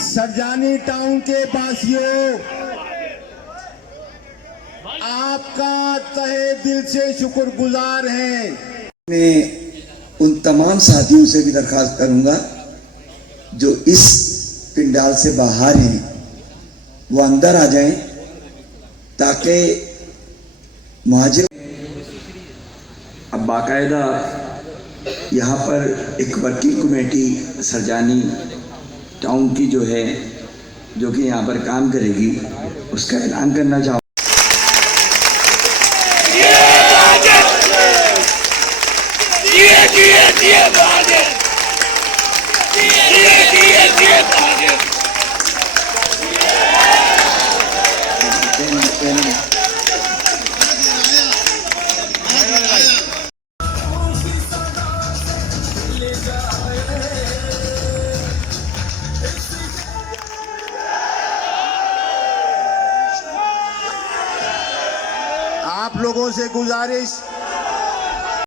Sarjani town के वासियों, आपका तहे दिल से शुक्रगुजार हैं। मैं उन तमाम साथियों से भी दरखास्त करूंगा जो इस पिंडाल से बाहर हैं, वो अंदर आ जाएं ताकि मुहाजिर। अब बाकायदा यहाँ पर एक वर्किंग कमेटी सरजानी टाउन की जो है, जो कि यहाँ पर काम करेगी, उसका ऐलान करना चाहूँगा। आप लोगों से गुजारिश